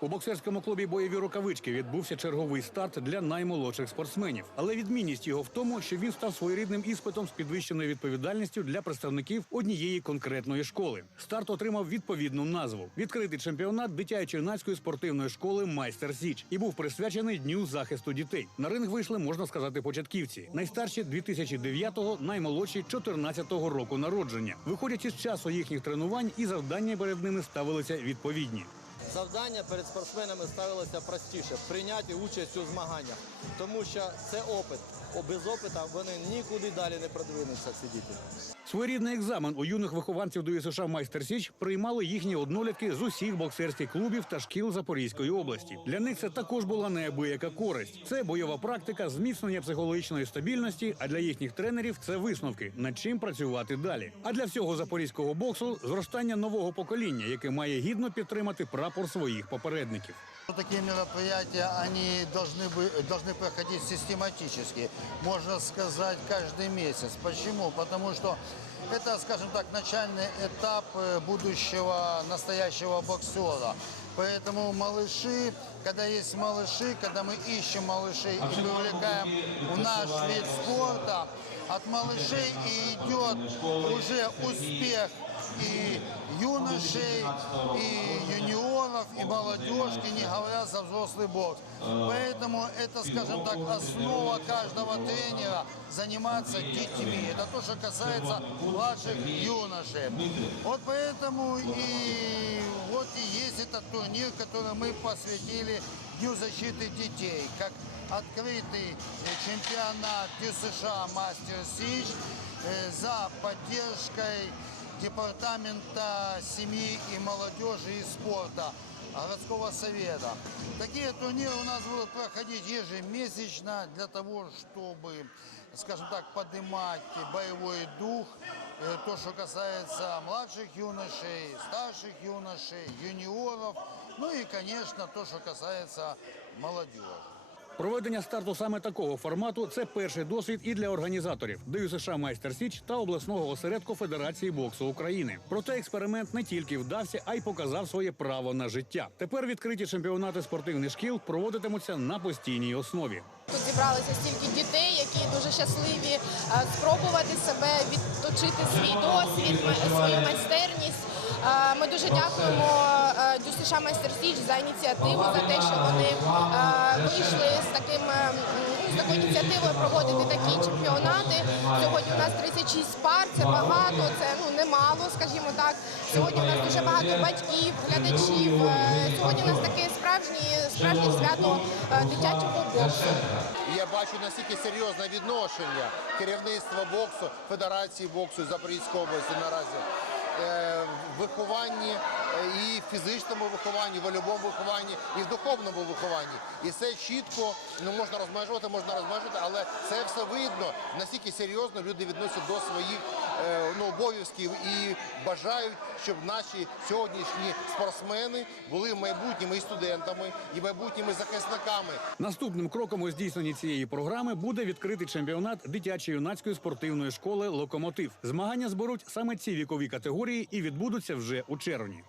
У боксерському клубі бойові рукавички відбувся черговий старт для наймолодших спортсменів. Але відмінність його в тому, що він став своєрідним іспитом з підвищеною відповідальністю для представників однієї конкретної школи. Старт отримав відповідну назву: відкритий чемпіонат дитячо-юнацької спортивної школи Майстер Січ і був присвячений дню захисту дітей. На ринг вийшли, можна сказати, початківці. Найстарші 2009-го, наймолодші 14-го року народження. Виходячи з часу їхніх тренувань, і завдання перед ними ставилися відповідні. Завдання перед спортсменами ставилося простіше прийняти участь у змаганнях, тому що це опит. Без опита вони нікуди далі не продвинуться ці діти. Своєрідний екзамен у юних вихованців до ІСШ Майстер Січ приймали їхні однолітки з усіх боксерських клубів та шкіл Запорізької області. Для них це також була неабияка користь. Це бойова практика, зміцнення психологічної стабільності. А для їхніх тренерів це висновки, над чим працювати далі. А для всього запорізького боксу зростання нового покоління, яке має гідно підтримати прапор своїх попередників. Такие мероприятия, они должны, бы, должны проходить систематически, можно сказать, каждый месяц. Почему? Потому что это, скажем так, начальный этап э, будущего настоящего боксера. Поэтому малыши, когда есть малыши, когда мы ищем малышей и привлекаем в наш вид спорта, от малышей и идет уже успех и юношей, и юниоров, и молодежки, не говоря за взрослый бокс. Поэтому это, скажем так, основа каждого тренера заниматься детьми. Это то, что касается младших юношей. Вот поэтому и вот и есть этот турнир, который мы посвятили Дню защиты детей, как открытый э, чемпионат США Мастер Сич э, за поддержкой Департамента семьи и молодежи и спорта городского совета. Такие турниры у нас будут проходить ежемесячно для того, чтобы, скажем так, поднимать боевой дух, э, то, что касается младших юношей, старших юношей, юниоров, ну и, конечно, то, что касается молодежи. Проведення старту саме такого формату це перший досвід і для організаторів ДЮСШ Майстер Січ та обласного осередку Федерації боксу України. Проте експеримент не тільки вдався, а й показав своє право на життя. Тепер відкриті чемпіонати спортивних шкіл проводитимуться на постійній основі. Тут зібралися стільки дітей, які дуже щасливі е, спробувати себе, відточити свій досвід, свою майстерність. Е, Ми дуже дякуємо Дюсиша ДЮСШ Майстер Січ за ініціативу, за те, що вони е, вийшли з таким е, з такою ініціативою проводити такі чемпіонати. Сьогодні у нас 36 пар, це багато, це ну немало, скажімо так. Сьогодні у нас дуже багато батьків, глядачів. Е, Сьогодні у нас таке справжнє, справжнє свято е, дитячого боксу. Я бачу наскільки серйозне відношення керівництва боксу, Федерації боксу Запорізької області наразі. Е, В вихованні е, і в фізичному вихованні, в вольовому вихованні, і в духовному вихованні. І це чітко ну можна розмежувати, можна розмежувати, але це все видно, наскільки серйозно люди відносять до своїх е, ну, обов'язків і бажають, щоб наші сьогоднішні спортсмени були майбутніми і студентами, і майбутніми захисниками Наступним кроком у здійсненні цієї програми буде відкритий чемпіонат дитячо-юнацької спортивної школи Локомотив. Змагання зберуть саме ці вікові категорії і відбудуться вже у червні.